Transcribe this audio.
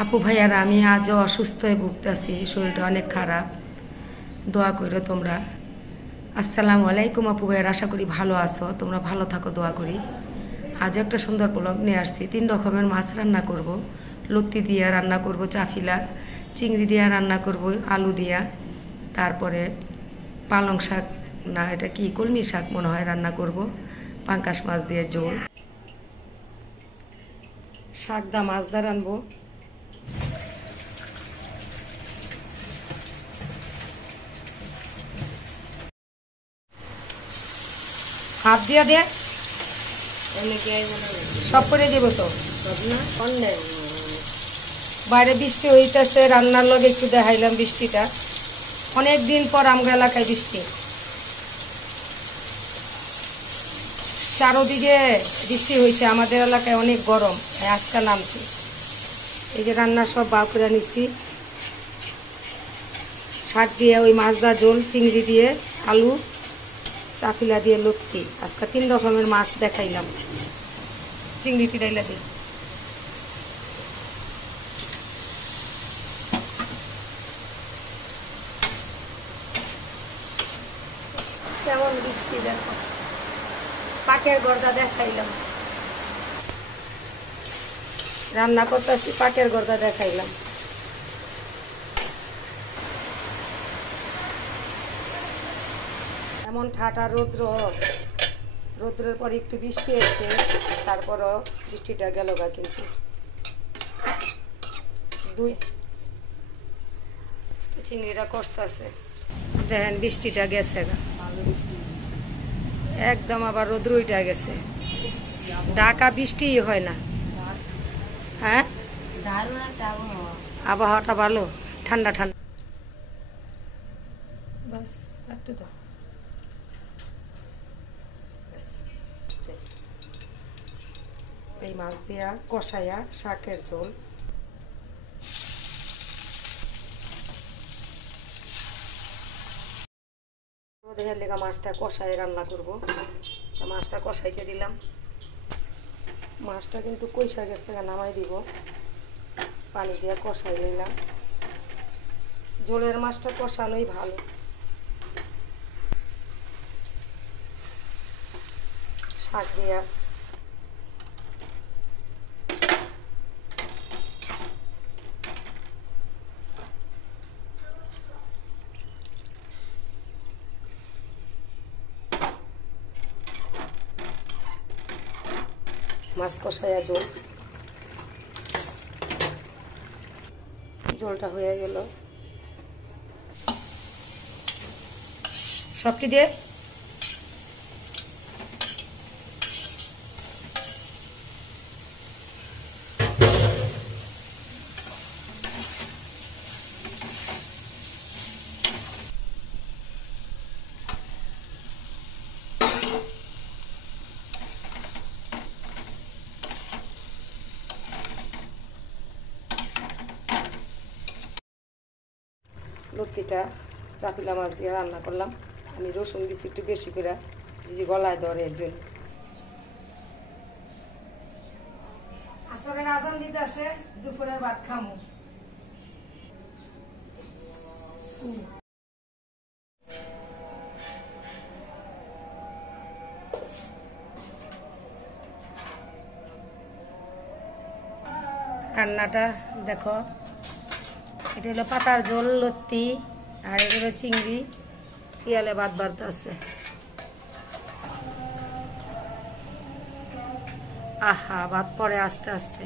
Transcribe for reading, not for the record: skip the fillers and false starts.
আপু ভাইয়ারা, আমি আজও অসুস্থ হয়ে ভুগতেছি, শরীরটা অনেক খারাপ। দোয়া করো তোমরা। আসসালামু আলাইকুম আপু ভাইয়ার, আশা করি ভালো আছো, তোমরা ভালো থাকো, দোয়া করি। আজও একটা সুন্দর ব্লগ নিয়ে আসছি। 3 রকমের মাছ রান্না করব। লতি দিয়া রান্না করব, চাফিলা চিংড়ি দিয়া রান্না করব, আলু দিয়া, তারপরে পালং শাক, না এটা কি কলমি শাক মনে হয়, রান্না করব, পাঙ্কাশ মাছ দিয়ে ঝোল, শাক দা মাছ দা রানবো। হাত দিয়া দে, সব করে দিব তো। বাইরে বৃষ্টি হইতেছে, রান্নার লগে একটু দেখাইলাম বৃষ্টিটা। অনেক দিন পর আমগা এলাকায় বৃষ্টি, চারোদিকে বৃষ্টি হয়েছে। আমাদের এলাকায় অনেক গরম, আজকাল নামছে। এই যে রান্না সব বাউ করে নিচ্ছি, শাক দিয়ে ওই মাছ দা ঝোল, চিংড়ি দিয়ে আলু, চাপিলা দিয়ে লতি। আজকে 3 রকমের মাছ দেখাইলাম। চিংড়ি পিড়াইলা দিয়ে কেমন বৃষ্টি দেখো, পাকের গর্দা দেখাইলাম। রান্না করতেছি, পাকের গর্দা দেখাইলাম। এমন ঠাটা রৌদ্র, রৌদ্রের পর একটু বৃষ্টি এসছে, তারপরও বৃষ্টিটা গেল গা। কিন্তু চিংড়িটা কষতেছে, দেখেন বৃষ্টিটা গেছে গা একদম। আবার রৌদ্র উঠে গেছে, ঢাকা বৃষ্টি হয় না। হ্যাঁ, আবহাওয়াটা ভালো, ঠান্ডা ঠান্ডা। বাস একটু তো এই মাছ দিয়া কষাইয়া শাকের ঝোল। দেহের লেগা মাছটা কষাই রান্না করব। মাছটা কষাইতে দিলাম। মাছটা কিন্তু কইসা গেছে, নামাই দিব, পানি দিয়ে কষাই নিলাম। ঝোলের মাছটা কষানোই ভালো। শাক দিয়া মাছ কষাইয়া ঝোল, ঝোলটা হয়ে গেল। সবটি দিয়ে লতিটা চাপিলা মাছ দিয়ে রান্না করলাম। আমি রসুন দিচ্ছি একটু বেশি করে, যে গলায় ধরে এর জন্য। আসরের আজান দিতে আছে, দুপুরের ভাত খামো। রান্নাটা দেখো, এটা হলো পাতার ঝোল, লতি, আর এগুলো চিংড়ি, পিয়ালে ভাত বাড়তে আছে। আহা, ভাত পরে আস্তে আস্তে।